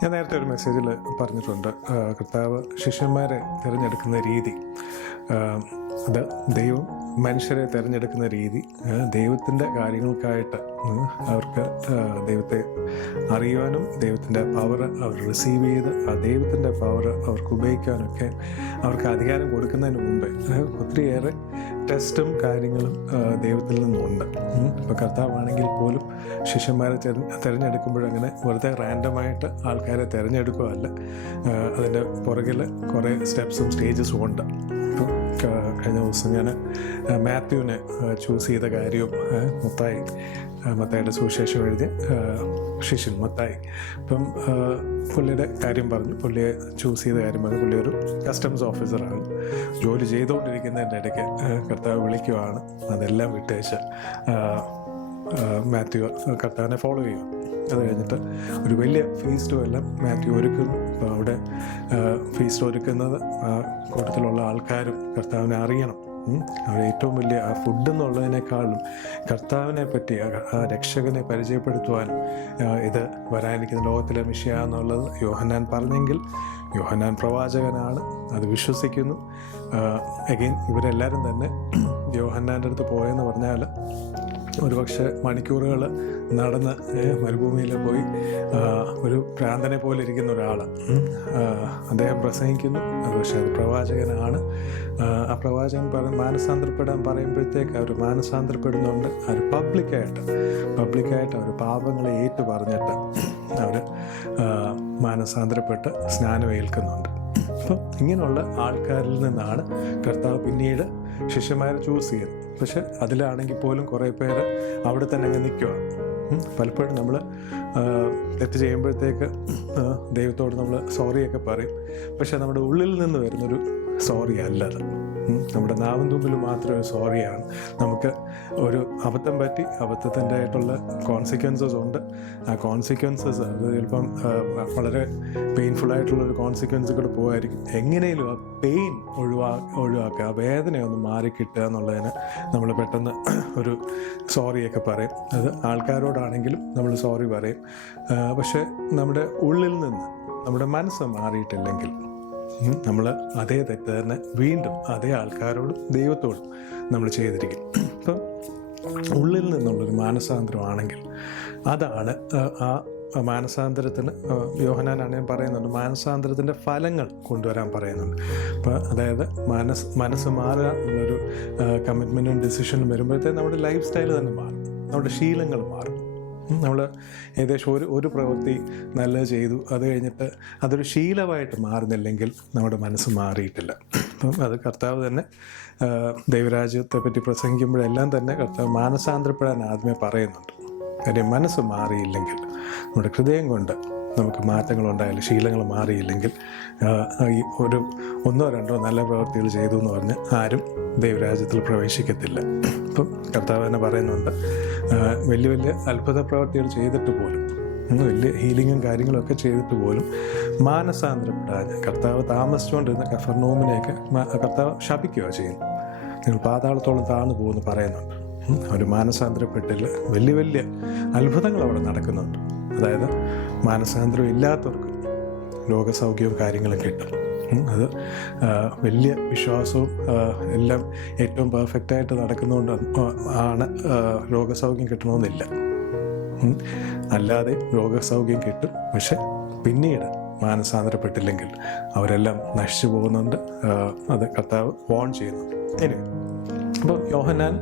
ഞാൻ നേരത്തെ ഒരു മെസ്സേജിൽ പറഞ്ഞിട്ടുണ്ട്, കർത്താവ് ശിഷ്യന്മാരെ തിരഞ്ഞെടുക്കുന്ന രീതി, അത് ദൈവം മനുഷ്യരെ തിരഞ്ഞെടുക്കുന്ന രീതി ദൈവത്തിൻ്റെ കാര്യങ്ങൾക്കായിട്ട് അവർക്ക് ദൈവത്തെ അറിയുവാനും ദൈവത്തിൻ്റെ പവർ അവർ റിസീവ് ചെയ്ത് ആ ദൈവത്തിൻ്റെ പവർ അവർക്ക് ഉപയോഗിക്കാനൊക്കെ അവർക്ക് അധികാരം കൊടുക്കുന്നതിന് മുമ്പേ ഒത്തിരിയേറെ ടെസ്റ്റും കാര്യങ്ങളും ദൈവത്തിൽ നിന്നുണ്ട്. ഇപ്പോൾ കർത്താവാണെങ്കിൽ പോലും ശിഷ്യന്മാരെ തിരഞ്ഞെടുക്കുമ്പോഴങ്ങനെ വെറുതെ റാൻഡമായിട്ട് ആൾക്കാരെ തിരഞ്ഞെടുക്കുകയല്ല, അതിൻ്റെ പുറകിൽ കുറേ സ്റ്റെപ്സും സ്റ്റേജസും ഉണ്ട്. ഇപ്പം കഴിഞ്ഞ ദിവസം ഞാൻ മാത്യുവിനെ ചൂസ് ചെയ്ത കാര്യവും മത്തായിയുടെ സുവിശേഷം എഴുതിയ ശിഷ്യൻ മത്തായി, അപ്പം പുള്ളിയുടെ കാര്യം പറഞ്ഞു. പുള്ളിയെ ചൂസ് ചെയ്ത കാര്യം പറഞ്ഞു. പുള്ളി ഒരു കസ്റ്റംസ് ഓഫീസറാണ്. ജോലി ചെയ്തുകൊണ്ടിരിക്കുന്നതിൻ്റെ ഇടയ്ക്ക് കർത്താവ് വിളിക്കുവാണ്. അതെല്ലാം വിട്ടേച്ച് മാത്യു കർത്താവിനെ ഫോളോ ചെയ്യും. അത് കഴിഞ്ഞിട്ട് ഒരു വലിയ ഫീസ്റ്റും എല്ലാം മാത്യു ഒരുക്കുന്നു. അപ്പോൾ അവിടെ ഫീസ്റ്റ് ഒരുക്കുന്നത് ആ കൂട്ടത്തിലുള്ള ആൾക്കാരും കർത്താവിനെ അറിയണം. അവർ ഏറ്റവും വലിയ ആ ഫുഡ് എന്നുള്ളതിനേക്കാളും കർത്താവിനെ പറ്റി, ആ രക്ഷകനെ പരിചയപ്പെടുത്തുവാനും ഇത് വരാനിരിക്കുന്ന ലോകത്തിലെ മിശിഹ എന്നുള്ളത് യോഹന്നാൻ പറഞ്ഞെങ്കിൽ യോഹന്നാൻ പ്രവാചകനാണ്, അത് വിശ്വസിക്കുന്നു. അഗെയിൻ ഇവരെല്ലാവരും തന്നെ യോഹന്നാൻ്റെ അടുത്ത് പോയെന്ന് പറഞ്ഞാൽ ഒരുപക്ഷെ മണിക്കൂറുകൾ നടന്ന് മരുഭൂമിയിൽ പോയി ഒരു ഭ്രാന്തനെ പോലെ ഇരിക്കുന്ന ഒരാൾ അദ്ദേഹം പ്രസംഗിക്കുന്നു. അത് പക്ഷേ അത് പ്രവാചകനാണ്. ആ പ്രവാചകൻ മാനസാന്തരപ്പെടാൻ പറയുമ്പോഴത്തേക്ക് അവർ മാനസാന്തരപ്പെടുന്നുണ്ട്. അവർ പബ്ലിക്കായിട്ട് അവർ പാപങ്ങളെ ഏറ്റു പറഞ്ഞിട്ട് അവർ മാനസാന്തരപ്പെട്ട് സ്നാനം ഏൽക്കുന്നുണ്ട്. അപ്പം ഇങ്ങനെയുള്ള ആൾക്കാരിൽ നിന്നാണ് കർത്താവ് പിന്നീട് ശിഷ്യന്മാരെ ചൂസ് ചെയ്തത്. പക്ഷെ അതിലാണെങ്കിൽ പോലും കുറേ പേര് അവിടെ തന്നെ അങ്ങ് നിൽക്കുകയാണ്. പലപ്പോഴും നമ്മൾ തെറ്റ് ചെയ്യുമ്പോഴത്തേക്ക് ദൈവത്തോട് നമ്മൾ സോറിയൊക്കെ പറയും. പക്ഷെ നമ്മുടെ ഉള്ളിൽ നിന്ന് വരുന്നൊരു സോറി അല്ലത്. നമ്മുടെ നാവും തുമ്പിൽ മാത്രം ഒരു സോറിയാണ്. നമുക്ക് ഒരു അബദ്ധം പറ്റി, അബദ്ധത്തിൻ്റെ ആയിട്ടുള്ള കോൺസിക്വൻസസ് ഉണ്ട്. ആ കോൺസിക്വൻസസ് അത് ചിലപ്പം വളരെ പെയിൻഫുള്ളായിട്ടുള്ളൊരു കോൺസിക്വൻസ് കൂടെ പോകുമായിരിക്കും. എങ്ങനെയും ആ പെയിൻ ഒഴിവാക്കുക, ആ വേദനയൊന്ന് മാറിക്കിട്ടുക എന്നുള്ളതിന് നമ്മൾ പെട്ടെന്ന് ഒരു സോറിയൊക്കെ പറയും. അത് ആൾക്കാരോടാണെങ്കിലും നമ്മൾ സോറി പറയും. പക്ഷെ നമ്മുടെ ഉള്ളിൽ നിന്ന് നമ്മുടെ മനസ്സ് മാറിയിട്ടില്ലെങ്കിൽ നമ്മൾ അതേ തെറ്റ് തന്നെ വീണ്ടും അതേ ആൾക്കാരോടും ദൈവത്തോടും നമ്മൾ ചെയ്തിരിക്കും. ഇപ്പം ഉള്ളിൽ നിന്നുള്ളൊരു മാനസാന്തരമാണെങ്കിൽ അതാണ് ആ മാനസാന്തരത്തിന് യോഹന്നാനാണെങ്കിൽ പറയുന്നുണ്ട്, മാനസാന്തരത്തിൻ്റെ ഫലങ്ങൾ കൊണ്ടുവരാൻ പറയുന്നുണ്ട്. അപ്പോൾ അതായത് മനസ്സ് മാറുക എന്നുള്ളൊരു കമ്മിറ്റ്മെൻറ്റും ഡിസിഷനും വരുമ്പോഴത്തേക്ക് നമ്മുടെ ലൈഫ് സ്റ്റൈൽ തന്നെ മാറും, നമ്മുടെ ശീലങ്ങൾ മാറും. നമ്മൾ ഏകദേശം ഒരു പ്രവൃത്തി നല്ലത് ചെയ്തു, അത് കഴിഞ്ഞിട്ട് അതൊരു ശീലമായിട്ട് മാറുന്നില്ലെങ്കിൽ നമ്മുടെ മനസ്സ് മാറിയിട്ടില്ല. അപ്പം അത് കർത്താവ് തന്നെ ദൈവരാജ്യത്തെ പറ്റി പ്രസംഗിക്കുമ്പോഴെല്ലാം തന്നെ കർത്താവ് മാനസാന്തരപ്പെടാൻ ആദ്യമേ പറയുന്നുണ്ട്. കാര്യം മനസ്സ് മാറിയില്ലെങ്കിൽ, നമ്മുടെ ഹൃദയം കൊണ്ട് നമുക്ക് മാറ്റങ്ങളുണ്ടായാലും ശീലങ്ങൾ മാറിയില്ലെങ്കിൽ ഈ ഒന്നോ രണ്ടോ നല്ല പ്രവൃത്തികൾ ചെയ്തു എന്ന് പറഞ്ഞ് ആരും ദൈവരാജ്യത്തിൽ പ്രവേശിക്കത്തില്ല. ഇപ്പം കർത്താവ് തന്നെ പറയുന്നുണ്ട്, വലിയ വലിയ അത്ഭുത പ്രവൃത്തികൾ ചെയ്തിട്ട് പോലും, വലിയ ഹീലിങ്ങും കാര്യങ്ങളൊക്കെ ചെയ്തിട്ട് പോലും മാനസാന്തരപ്പെടാൻ കർത്താവ് താമസിച്ചുകൊണ്ടിരുന്ന കഫർനഹൂമിനെയൊക്കെ കർത്താവ് ശപിക്കുകയോ ചെയ്യുന്നു. നിങ്ങൾ പാതാളത്തോളം താഴ്ന്നു പോകുമെന്ന് പറയുന്നുണ്ട്. അവർ മാനസാന്തരപ്പെട്ടില്ല. വലിയ വലിയ അത്ഭുതങ്ങൾ അവിടെ നടക്കുന്നുണ്ട്. അതായത് മാനസാന്തരം ഇല്ലാത്തവർക്ക് രോഗസൗഖ്യവും കാര്യങ്ങളും കിട്ടും. അത് വലിയ വിശ്വാസവും എല്ലാം ഏറ്റവും പെർഫെക്റ്റായിട്ട് നടക്കുന്നതുകൊണ്ട് ആണ് രോഗസൗഖ്യം കിട്ടണമെന്നില്ല. അല്ലാതെ രോഗസൗഖ്യം കിട്ടും. പക്ഷെ പിന്നീട് മാനസാന്തരപ്പെട്ടില്ലെങ്കിൽ അവരെല്ലാം നശിച്ചു പോകുന്നുണ്ട്. അത് കർത്താവ് വാൺ ചെയ്യുന്നുണ്ട്. ഇനി അപ്പോൾ യോഹന്നാൻ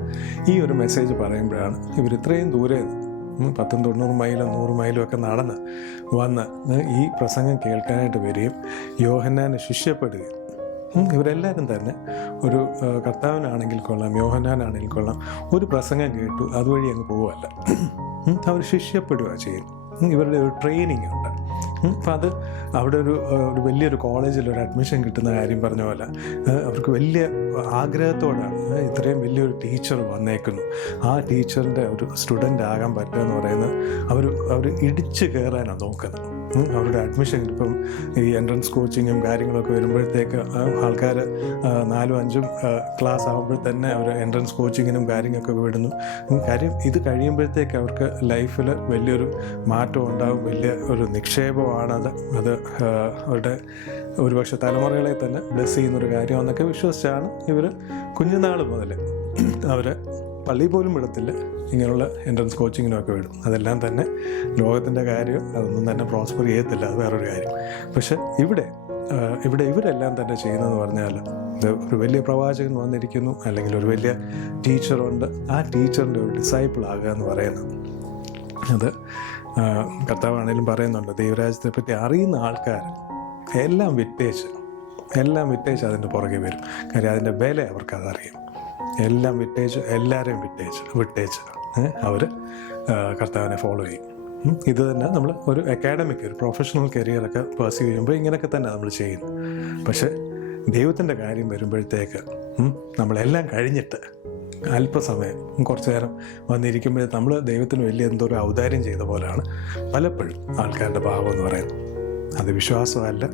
ഈ ഒരു മെസ്സേജ് പറയുമ്പോഴാണ് ഇവർ ഇത്രയും ദൂരെ 90 മൈലും 100 മൈലും ഒക്കെ നടന്ന് വന്ന് ഈ പ്രസംഗം കേൾക്കാനായിട്ട് വരികയും യോഹന്നാനെ ശിഷ്യപ്പെടുകയും. ഇവരെല്ലാവരും തന്നെ ഒരു കർത്താവിനാണെങ്കിൽ കൊള്ളാം, യോഹന്നാനാണെങ്കിൽ കൊള്ളാം, ഒരു പ്രസംഗം കേട്ടു അതുവഴി അങ്ങ് പോവുകയല്ല, അവർ ശിഷ്യപ്പെടുക ചെയ്യും. ഇവരുടെ ഒരു ട്രെയിനിങ് ഉണ്ട്. അപ്പം അത് അവിടെ ഒരു വലിയൊരു കോളേജിൽ ഒരു അഡ്മിഷൻ കിട്ടുന്ന കാര്യം പറഞ്ഞ പോലെ അവർക്ക് വലിയ ആഗ്രഹത്തോടാണ് ഇത്രയും വലിയൊരു ടീച്ചർ വന്നേക്കുന്നു, ആ ടീച്ചറിൻ്റെ ഒരു സ്റ്റുഡൻ്റ് ആകാൻ പറ്റുക എന്ന് പറയുന്നത് അവർ ഇടിച്ച് കയറാനാണ് നോക്കുന്നത്. അവരുടെ അഡ്മിഷൻ ഇപ്പം ഈ എൻട്രൻസ് കോച്ചിങ്ങും കാര്യങ്ങളൊക്കെ വരുമ്പോഴത്തേക്ക് ആൾക്കാർ 4-5 ക്ലാസ് ആകുമ്പോൾ തന്നെ അവർ എൻട്രൻസ് കോച്ചിങ്ങിനും കാര്യങ്ങളൊക്കെ വിടുന്നു. കാര്യം ഇത് കഴിയുമ്പോഴത്തേക്ക് അവർക്ക് ലൈഫിൽ വലിയൊരു മാറ്റം ഉണ്ടാകും, വലിയ ഒരു നിക്ഷേപമാണത്. അത് അവരുടെ ഒരുപക്ഷെ തലമുറകളെ തന്നെ ബ്ലെസ് ചെയ്യുന്നൊരു കാര്യമെന്നൊക്കെ വിശ്വസിച്ചാണ് ഇവർ കുഞ്ഞുനാൾ മുതൽ അവർ പള്ളിയിൽ പോലും വിടത്തില്ല, ഇങ്ങനെയുള്ള എൻട്രൻസ് കോച്ചിങ്ങിനൊക്കെ വിടും. അതെല്ലാം തന്നെ ലോകത്തിൻ്റെ കാര്യം, അതൊന്നും തന്നെ പ്രോസ്പർ ചെയ്യത്തില്ല, അത് വേറൊരു കാര്യം. പക്ഷെ ഇവിടെ ഇവരെല്ലാം തന്നെ ചെയ്യുന്നതെന്ന് പറഞ്ഞാൽ ഒരു വലിയ പ്രവാചകൻ വന്നിരിക്കുന്നു, അല്ലെങ്കിൽ ഒരു വലിയ ടീച്ചറുണ്ട്, ആ ടീച്ചറിൻ്റെ ഒരു ഡിസൈപ്പിൾ ആകുക എന്ന് പറയുന്നത്. അത് കർത്താവാണേലും പറയുന്നുണ്ട്, ദൈവരാജ്യത്തെ പറ്റി അറിയുന്ന ആൾക്കാർ എല്ലാം വിറ്റേച്ച് അതിൻ്റെ പുറകെ വരും. കാര്യം അതിൻ്റെ വില അവർക്കതറിയും. എല്ലാം എല്ലാവരെയും വിട്ടേച്ച് അവർ കർത്താവിനെ ഫോളോ ചെയ്യും. ഇത് തന്നെ നമ്മൾ ഒരു അക്കാഡമിക്, ഒരു പ്രൊഫഷണൽ കരിയറൊക്കെ പെർസ്യൂ ചെയ്യുമ്പോൾ ഇങ്ങനെയൊക്കെ തന്നെ നമ്മൾ ചെയ്യുന്നു. പക്ഷേ ദൈവത്തിൻ്റെ കാര്യം വരുമ്പോഴത്തേക്ക് നമ്മളെല്ലാം കഴിഞ്ഞിട്ട് അല്പസമയം കുറച്ചു നേരം വന്നിരിക്കുമ്പോഴേ നമ്മൾ ദൈവത്തിന് വലിയ എന്തോ ഒരു ഔദാര്യം ചെയ്ത പോലെയാണ് പലപ്പോഴും ആൾക്കാരുടെ ഭാവം എന്ന് പറയുന്നത്. അത് വിശ്വാസമല്ല,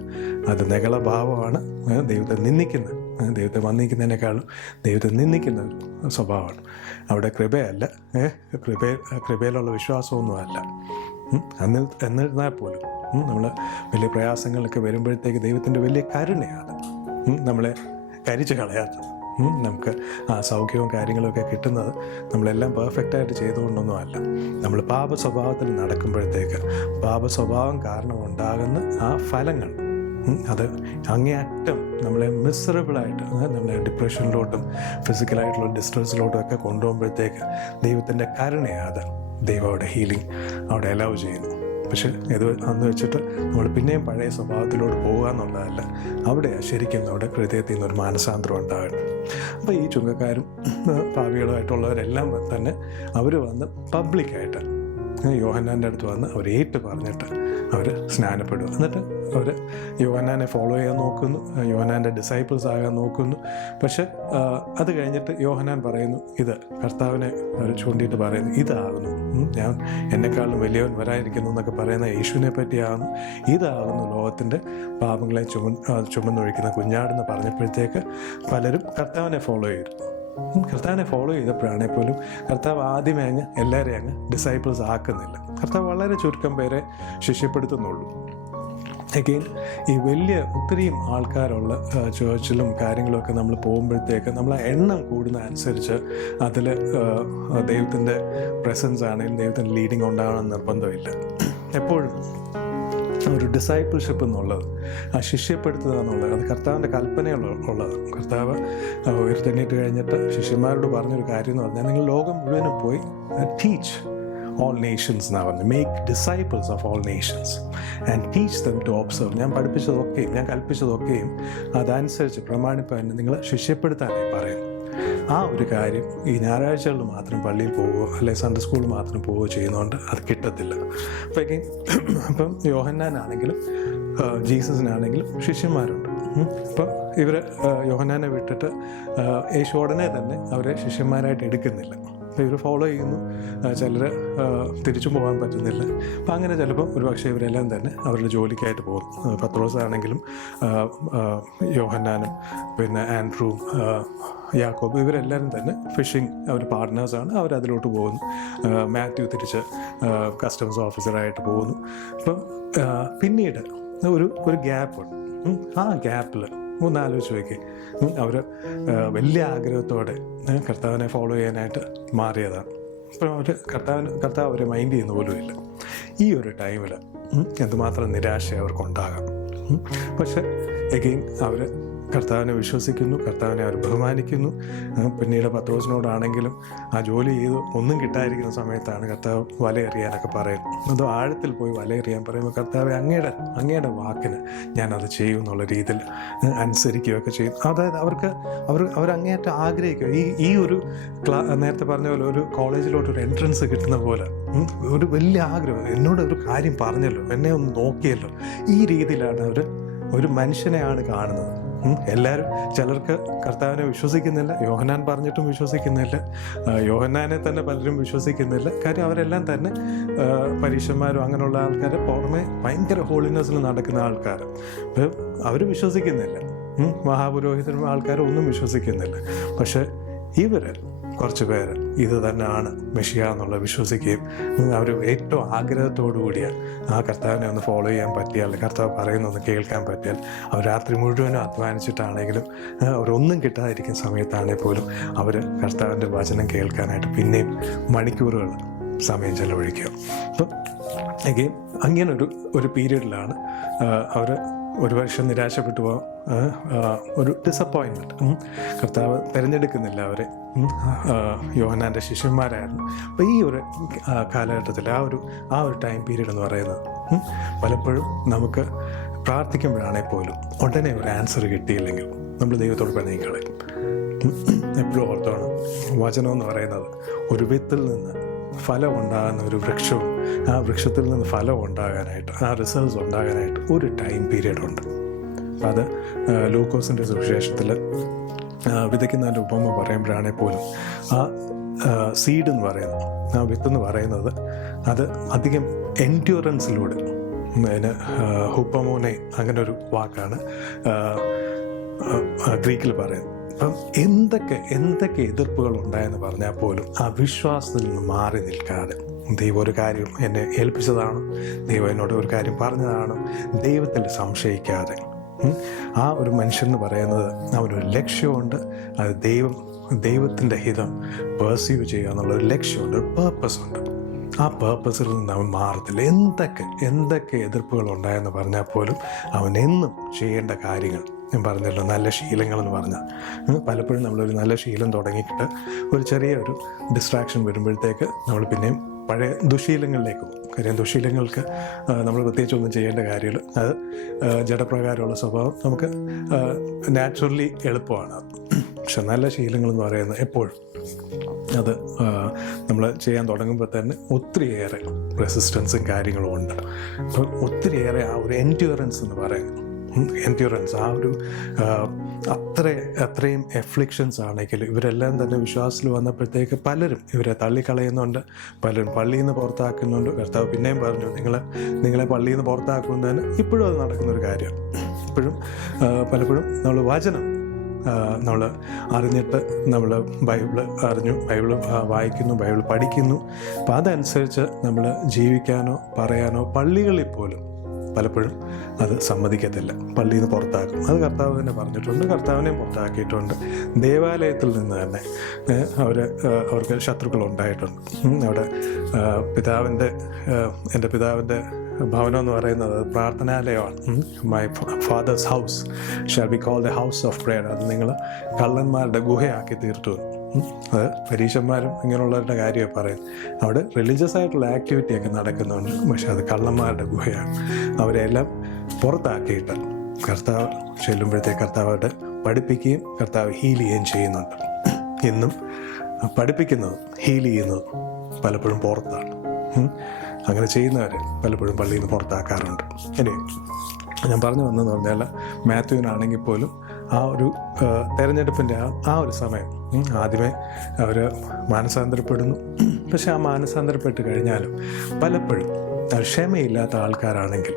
അത് നിഗളഭാവമാണ്. ദൈവത്തെ വന്ദിക്കുന്നതിനേക്കാളും ദൈവത്തെ നിന്ദിക്കുന്ന ഒരു സ്വഭാവമാണ്. അവിടെ കൃപയല്ല, കൃപയിലുള്ള വിശ്വാസമൊന്നുമല്ല. എന്നിരുന്നാൽ പോലും നമ്മൾ വലിയ പ്രയാസങ്ങളൊക്കെ വരുമ്പോഴത്തേക്ക് ദൈവത്തിൻ്റെ വലിയ കരുണയാണ് നമ്മളെ കരിച്ചു കളയാത്തത്. നമുക്ക് ആ സൗഖ്യവും കാര്യങ്ങളൊക്കെ കിട്ടുന്നത് നമ്മളെല്ലാം പെർഫെക്റ്റായിട്ട് ചെയ്തുകൊണ്ടൊന്നും അല്ല. നമ്മൾ പാപസ്വഭാവത്തിൽ നടക്കുമ്പോഴത്തേക്ക് പാപസ്വഭാവം കാരണം ഉണ്ടാകുന്ന ആ ഫലങ്ങൾ അത് അങ്ങേയറ്റം നമ്മളെ മിസറബിളായിട്ട്, നമ്മളെ ഡിപ്രഷനിലോട്ടും ഫിസിക്കലായിട്ടുള്ള ഡിസ്ട്രെസ്സിലോട്ടും ഒക്കെ കൊണ്ടുപോകുമ്പോഴത്തേക്ക് ദൈവത്തിൻ്റെ കരുണയാണ് ദൈവം അവിടെ ഹീലിംഗ് അവിടെ അലൗ ചെയ്യുന്നു. പക്ഷെ ഇത് അന്ന് വെച്ചിട്ട് നമ്മൾ പിന്നെയും പഴയ സ്വഭാവത്തിലോട്ട് പോകുക എന്നുള്ളതല്ല. അവിടെയാണ് ശരിക്കും നമ്മുടെ ഹൃദയത്തിൽ നിന്നൊരു മാനസാന്തരം ഉണ്ടാകേണ്ടത്. അപ്പോൾ ഈ ചുങ്കക്കാരും പാപികളുമായിട്ടുള്ളവരെല്ലാം തന്നെ അവർ വന്ന് പബ്ലിക്കായിട്ട് യോഹന്നാൻ്റെ അടുത്ത് വന്ന് അവർ പറഞ്ഞിട്ട് അവർ സ്നാനപ്പെടുക. എന്നിട്ട് അവർ യോഹന്നാനെ ഫോളോ ചെയ്യാൻ നോക്കുന്നു, യോഹന്നാൻ്റെ ഡിസൈപ്പിൾസ് ആകാൻ നോക്കുന്നു. പക്ഷെ അത് കഴിഞ്ഞിട്ട് യോഹന്നാൻ പറയുന്നു, ഇത് കർത്താവിനെ ചൂണ്ടിയിട്ട് പറയുന്നു, ഇതാകുന്നു ഞാൻ എന്നെക്കാളും വലിയവൻ വരാനിരിക്കുന്നു എന്നൊക്കെ പറയുന്ന യേശുവിനെ പറ്റിയാകുന്നു, ഇതാകുന്നു ലോകത്തിൻ്റെ പാപങ്ങളെ ചുമന്നൊഴിക്കുന്ന കുഞ്ഞാടെന്ന് പറഞ്ഞപ്പോഴത്തേക്ക് പലരും കർത്താവിനെ ഫോളോ ചെയ്തു. കർത്താവിനെ ഫോളോ ചെയ്തപ്പോഴാണെങ്കിൽ പോലും കർത്താവ് ആദ്യമേ എല്ലാവരെയും ഡിസൈപ്പിൾസ് ആക്കുന്നില്ല. കർത്താവ് വളരെ ചുരുക്കം പേരെ ശിഷ്യപ്പെടുത്തുന്നുള്ളൂ. അഗെയിൻ ഈ വലിയ ഒത്തിരിയും ആൾക്കാരുള്ള ചേർച്ചിലും കാര്യങ്ങളൊക്കെ നമ്മൾ പോകുമ്പോഴത്തേക്ക് നമ്മൾ ആ എണ്ണം കൂടുന്ന അനുസരിച്ച് അതിൽ ദൈവത്തിൻ്റെ പ്രസൻസ് ആണെങ്കിലും ദൈവത്തിൻ്റെ ലീഡിങ് ഉണ്ടാകണമെന്ന് നിർബന്ധമില്ല. എപ്പോഴും ഒരു ഡിസൈപ്പിൾഷിപ്പ് എന്നുള്ളത്, ആ ശിഷ്യപ്പെടുത്തുക എന്നുള്ളത്, അത് കർത്താവിൻ്റെ കൽപ്പനയുള്ളതാണ്. കർത്താവ് ഉയർത്തെണ്ണീറ്റ് കഴിഞ്ഞിട്ട് ശിഷ്യന്മാരോട് പറഞ്ഞൊരു കാര്യം എന്ന് പറഞ്ഞാൽ, നിങ്ങൾ ലോകം മുഴുവനും പോയി ടീച്ച് all nations എന്നാണ് പറഞ്ഞത്. Make disciples of all nations and teach them to observe. ഞാൻ പഠിപ്പിച്ചതൊക്കെയും ഞാൻ കൽപ്പിച്ചതൊക്കെയും അതനുസരിച്ച് പ്രമാണിപ്പാൻ നിങ്ങൾ ശിഷ്യപ്പെടുത്താനായി പറയുന്നു. ആ ഒരു കാര്യം ഈ ഞായറാഴ്ചകളിൽ മാത്രം പള്ളിയിൽ പോവുകയോ അല്ലെങ്കിൽ സൺഡേ സ്കൂളിൽ മാത്രം പോവുകയോ ചെയ്യുന്നതുകൊണ്ട് അത് കിട്ടത്തില്ല. അപ്പം യോഹന്നാനാണെങ്കിലും ജീസസിനാണെങ്കിലും ശിഷ്യന്മാരുണ്ട്. അപ്പം ഇവർ യോഹന്നാനെ വിട്ടിട്ട് യേശു ഉടനെ തന്നെ അവരെ ശിഷ്യന്മാരായിട്ട് എടുക്കുന്നില്ല. അപ്പോൾ ഇവർ ഫോളോ ചെയ്യുന്നു, ചിലർ തിരിച്ചും പോകാൻ പറ്റുന്നില്ല. അപ്പം അങ്ങനെ ചിലപ്പോൾ ഒരുപക്ഷെ ഇവരെല്ലാം തന്നെ അവരുടെ ജോലിക്കായിട്ട് പോകും. പത്രോസ് ആണെങ്കിലും യോഹന്നാനും പിന്നെ ആൻഡ്രൂ, യാക്കോബ്, ഇവരെല്ലാവരും തന്നെ ഫിഷിംഗ് അവർ പാർട്ട്നേഴ്സാണ്. അവരതിലോട്ട് പോകുന്നു. മാത്യു തിരിച്ച് കസ്റ്റംസ് ഓഫീസറായിട്ട് പോകുന്നു. അപ്പം പിന്നീട് ഒരു ഗ്യാപ്പുണ്ട്. ആ ഗ്യാപ്പിൽ ഒന്നാലോചിച്ച് വയ്ക്കുക, അവർ വലിയ ആഗ്രഹത്തോടെ കർത്താവിനെ ഫോളോ ചെയ്യാനായിട്ട് മാറിയതാണ്. അപ്പം കർത്താവ് അവരെ മൈൻഡ് ചെയ്യുന്ന പോലുമില്ല. ഈ ഒരു ടൈമിൽ എന്തുമാത്രം നിരാശ അവർക്കുണ്ടാകാം. പക്ഷെ എഗെയിൻ അവർ കർത്താവിനെ വിശ്വസിക്കുന്നു, കർത്താവിനെ അവർ ബഹുമാനിക്കുന്നു. പിന്നീട് പത്രോസിനോടാണെങ്കിലും ആ ജോലി ചെയ്ത് ഒന്നും കിട്ടാതിരിക്കുന്ന സമയത്താണ് കർത്താവ് വലയെറിയാനൊക്കെ പറയുന്നത്. അതോ ആഴത്തിൽ പോയി വലയെറിയാൻ പറയുമ്പോൾ കർത്താവ് അങ്ങയുടെ വാക്കിന് ഞാനത് ചെയ്യും എന്നുള്ള രീതിയിൽ അനുസരിക്കുകയൊക്കെ ചെയ്യും. അതായത് അവർ അങ്ങേയറ്റം ആഗ്രഹിക്കുക. ഈ ഒരു നേരത്തെ പറഞ്ഞ പോലെ ഒരു കോളേജിലോട്ടൊരു എൻട്രൻസ് കിട്ടുന്ന പോലെ ഒരു വലിയ ആഗ്രഹം, എന്നോട് ഒരു കാര്യം പറഞ്ഞല്ലോ, എന്നെ ഒന്ന് നോക്കിയല്ലോ, ഈ രീതിയിലാണ് അവർ ഒരു മനുഷ്യനെയാണ് കാണുന്നത്. എല്ലാവരും ചിലർക്ക് കർത്താവിനെ വിശ്വസിക്കുന്നില്ല, യോഹന്നാൻ പറഞ്ഞിട്ടും വിശ്വസിക്കുന്നില്ല, യോഹന്നാനെ തന്നെ പലരും വിശ്വസിക്കുന്നില്ല. കാര്യം അവരെല്ലാം തന്നെ പരീക്ഷന്മാരും അങ്ങനെയുള്ള ആൾക്കാർ, പുറമെ ഭയങ്കര ഹോളിനെസ്സിൽ നടക്കുന്ന ആൾക്കാർ. അവർ വിശ്വസിക്കുന്നില്ല, മഹാപുരോഹിതരും ആൾക്കാരും ഒന്നും വിശ്വസിക്കുന്നില്ല. പക്ഷെ ഇവർ കുറച്ച് പേര് ഇത് തന്നെയാണ് മെഷിയ എന്നുള്ളത് വിശ്വസിക്കുകയും അവർ ഏറ്റവും ആഗ്രഹത്തോടു കൂടിയാൽ ആ കർത്താവിനെ ഒന്ന് ഫോളോ ചെയ്യാൻ പറ്റിയാൽ, കർത്താവ് പറയുന്നൊന്ന് കേൾക്കാൻ പറ്റിയാൽ, അവർ രാത്രി മുഴുവനും അധ്വാനിച്ചിട്ടാണെങ്കിലും അവരൊന്നും കിട്ടാതിരിക്കുന്ന സമയത്താണെങ്കിൽ പോലും അവർ കർത്താവിൻ്റെ വചനം കേൾക്കാനായിട്ട് പിന്നെയും മണിക്കൂറുകൾ സമയം ചെലവഴിക്കുക. അപ്പം എഗെയിൻ അങ്ങനൊരു പീരീഡിലാണ് അവർ ഒരു വർഷം നിരാശപ്പെട്ടു പോകാം, ഒരു ഡിസപ്പോയിൻമെൻറ്റ്. കർത്താവ് തിരഞ്ഞെടുക്കുന്നില്ല അവരെ. യോഹന്നാൻ്റെ ശിഷ്യന്മാരായിരുന്നു. അപ്പോൾ ഈ ഒരു കാലഘട്ടത്തിൽ ആ ഒരു ടൈം പീരീഡ് എന്ന് പറയുന്നത് പലപ്പോഴും നമുക്ക് പ്രാർത്ഥിക്കുമ്പോഴാണെങ്കിൽ പോലും ഉടനെ ഒരു ആൻസർ കിട്ടിയില്ലെങ്കിൽ നമ്മൾ ദൈവത്തോട് പിണങ്ങിക്കളയും. എപ്പോഴും ഓർത്തോണം, വചനം എന്ന് പറയുന്നത് ഒരു വിത്തിൽ നിന്ന് ഫലം ഉണ്ടാകുന്ന ഒരു വൃക്ഷവും ആ വൃക്ഷത്തിൽ നിന്ന് ഫലം ഉണ്ടാകാനായിട്ട്, ആ റിസൾട്ട്സ് ഉണ്ടാകാനായിട്ട് ഒരു ടൈം പീരീഡ് ഉണ്ട്. അത് ലൂക്കോസിൻ്റെ സുവിശേഷത്തിൽ വിതയ്ക്കുന്നതിൻ്റെ ഉപമ പറയുമ്പോഴാണെങ്കിൽ പോലും ആ സീഡ് എന്ന് പറയുന്നത്, ആ വിത്തെന്ന് പറയുന്നത് അത് അധികം എൻഡ്യൂറൻസിലൂടെ, അതിന് ഹുപ്പമോനെ അങ്ങനെ ഒരു വാക്കാണ് ഗ്രീക്കിൽ പറയുന്നത്. അപ്പം എന്തൊക്കെ എതിർപ്പുകൾ ഉണ്ടായെന്ന് പറഞ്ഞാൽ പോലും ആ വിശ്വാസത്തിൽ നിന്ന് മാറി നിൽക്കാതെ, ദൈവം ഒരു കാര്യം എന്നെ ഏൽപ്പിച്ചതാണോ, ദൈവം എന്നോട് ഒരു കാര്യം പറഞ്ഞതാണോ, ദൈവത്തിൽ സംശയിക്കാതെ ആ ഒരു മനുഷ്യൻ എന്ന് പറയുന്നത് അവനൊരു ലക്ഷ്യമുണ്ട്. അത് ദൈവത്തിൻ്റെ ഹിതം പെർസീവ് ചെയ്യുക എന്നുള്ളൊരു ലക്ഷ്യമുണ്ട്, ഒരു പേർപ്പസുണ്ട്. ആ പേർപ്പസിൽ നിന്ന് അവൻ മാറത്തില്ല. എന്തൊക്കെ എതിർപ്പുകൾ ഉണ്ടായെന്ന് പറഞ്ഞാൽ പോലും അവൻ എന്നും ചെയ്യേണ്ട കാര്യങ്ങൾ, ഞാൻ പറഞ്ഞല്ലോ നല്ല ശീലങ്ങളെന്ന് പറഞ്ഞാൽ, പലപ്പോഴും നമ്മളൊരു നല്ല ശീലം തുടങ്ങിയിട്ട് ഒരു ചെറിയൊരു ഡിസ്ട്രാക്ഷൻ വരുമ്പോഴത്തേക്ക് നമ്മൾ പിന്നെയും പഴയ ദുശീലങ്ങളിലേക്ക് പോകും. കാര്യം ദുശീലങ്ങൾക്ക് നമ്മൾ പ്രത്യേകിച്ചൊന്നും ചെയ്യേണ്ട കാര്യമില്ല. അത് ജഡപ്രകാരമുള്ള സ്വഭാവം നമുക്ക് നാച്ചുറലി എളുപ്പമാണ്. പക്ഷെ നല്ല ശീലങ്ങളെന്ന് പറയുന്നത് എപ്പോഴും അത് നമ്മൾ ചെയ്യാൻ തുടങ്ങുമ്പോൾ തന്നെ ഒത്തിരിയേറെ റെസിസ്റ്റൻസും കാര്യങ്ങളും ഉണ്ട്. അപ്പോൾ ഒത്തിരിയേറെ ആ ഒരു എൻഡ്യൂറൻസ് എന്ന് പറയുന്നത്, എൻഡ്യൂറൻസ്, ആ ഒരു അത്രയും എഫ്ലിക്ഷൻസ് ആണെങ്കിൽ ഇവരെല്ലാം തന്നെ വിശ്വാസത്തിൽ വന്നപ്പോഴത്തേക്ക് പലരും ഇവരെ തള്ളിക്കളയുന്നുണ്ട്, പലരും പള്ളിയിൽ നിന്ന് പുറത്താക്കുന്നുണ്ട്. കർത്താവ് പിന്നെയും പറഞ്ഞു, നിങ്ങളെ പള്ളിയിൽ നിന്ന് പുറത്താക്കുന്നതിന് ഇപ്പോഴും അത് നടക്കുന്നൊരു കാര്യമാണ്. ഇപ്പോഴും പലപ്പോഴും നമ്മൾ വചനം നമ്മൾ അറിഞ്ഞിട്ട് നമ്മൾ ബൈബിള് അറിഞ്ഞു, ബൈബിള് വായിക്കുന്നു, ബൈബിൾ പഠിക്കുന്നു. അപ്പം അതനുസരിച്ച് നമ്മൾ ജീവിക്കാനോ പറയാനോ പള്ളികളിൽ പോലും പലപ്പോഴും അത് സമ്മതിക്കത്തില്ല, പള്ളിയിൽ നിന്ന് പുറത്താക്കും. അത് കർത്താവ് തന്നെ പറഞ്ഞിട്ടുണ്ട്, കർത്താവിനെയും പുറത്താക്കിയിട്ടുണ്ട്. ദേവാലയത്തിൽ നിന്ന് തന്നെ അവർക്ക് ശത്രുക്കൾ ഉണ്ടായിട്ടുണ്ട്. അവിടെ എൻ്റെ പിതാവിൻ്റെ ഭവനം എന്ന് പറയുന്നത് പ്രാർത്ഥനാലയമാണ്. My father's house shall be called the house of prayer. അത് നിങ്ങൾ കള്ളന്മാരുടെ ഗുഹയാക്കി തീർത്തു. അത് പരീക്ഷന്മാരും ഇങ്ങനെയുള്ളവരുടെ കാര്യമാണ് പറയുന്നത്. അവിടെ റിലീജിയസ് ആയിട്ടുള്ള ആക്ടിവിറ്റിയൊക്കെ നടക്കുന്നുണ്ട്, പക്ഷെ അത് കള്ളന്മാരുടെ ഗുഹയാണ്. അവരെല്ലാം പുറത്താക്കിയിട്ട് കർത്താവ് ചെല്ലുമ്പോഴത്തേക്ക് കർത്താവ് പഠിപ്പിക്കുകയും കർത്താവ് ഹീൽ ചെയ്യുകയും ചെയ്യുന്നുണ്ട്. ഇന്നും പഠിപ്പിക്കുന്നതും ഹീൽ ചെയ്യുന്നതും പലപ്പോഴും പുറത്താണ്. അങ്ങനെ ചെയ്യുന്നവർ പലപ്പോഴും പള്ളിയിൽ നിന്ന് പുറത്താക്കാറുണ്ട്. ഇനി ഞാൻ പറഞ്ഞു വന്നതെന്ന് പറഞ്ഞാൽ, മാത്യുവിനാണെങ്കിൽ പോലും ആ ഒരു തെരഞ്ഞെടുപ്പിൻ്റെ ആ ഒരു സമയം ആദ്യമേ അവർ മാനസാന്തരപ്പെടുന്നു. പക്ഷെ ആ മാനസാന്തരപ്പെട്ട് കഴിഞ്ഞാലും പലപ്പോഴും ക്ഷമയില്ലാത്ത ആൾക്കാരാണെങ്കിൽ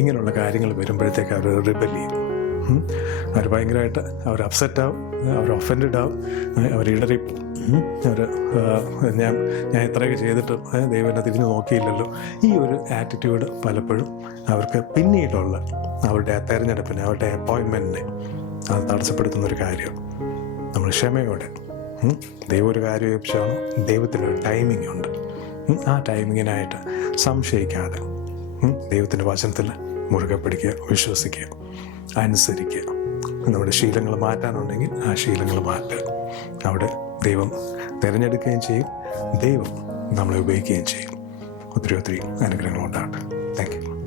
ഇങ്ങനെയുള്ള കാര്യങ്ങൾ വരുമ്പോഴത്തേക്ക് അവർ റിബൽ ചെയ്യും. അവർ ഭയങ്കരമായിട്ട് അവർ അപ്സെറ്റാവും, അവർ ഒഫൻഡഡ് ആവും, അവർ ഇടറിപ്പോവും. ഞാൻ ഇത്രയൊക്കെ ചെയ്തിട്ടും ദൈവം എന്നെ തിരിഞ്ഞു നോക്കിയില്ലല്ലോ. ഈ ഒരു ആറ്റിറ്റ്യൂഡ് പലപ്പോഴും അവർക്ക് പിന്നീടുള്ള അവരുടെ തെരഞ്ഞെടുപ്പിനെ, അവരുടെ അപ്പോയിൻമെൻറ്റിനെ അത് തടസ്സപ്പെടുത്തുന്നൊരു കാര്യമാണ്. നമ്മൾ ക്ഷമയോടെ ദൈവം ഒരു കാര്യം ഏൽപ്പിച്ചാണ്, ദൈവത്തിനൊരു ടൈമിംഗ് ഉണ്ട്. ആ ടൈമിങ്ങിനായിട്ട് സംശയിക്കാതെ ദൈവത്തിൻ്റെ വചനത്തിൽ മുറുകെ പിടിക്കുക, വിശ്വസിക്കുക, അനുസരിക്കുക. നമ്മുടെ ശീലങ്ങൾ മാറ്റാനുണ്ടെങ്കിൽ ആ ശീലങ്ങൾ മാറ്റുക. അവിടെ ദൈവം തിരഞ്ഞെടുക്കുകയും ചെയ്യും, ദൈവം നമ്മളെ ഉപയോഗിക്കുകയും ചെയ്യും. ഒത്തിരി അനുഗ്രഹങ്ങളുണ്ടാകട്ടെ. Thank you.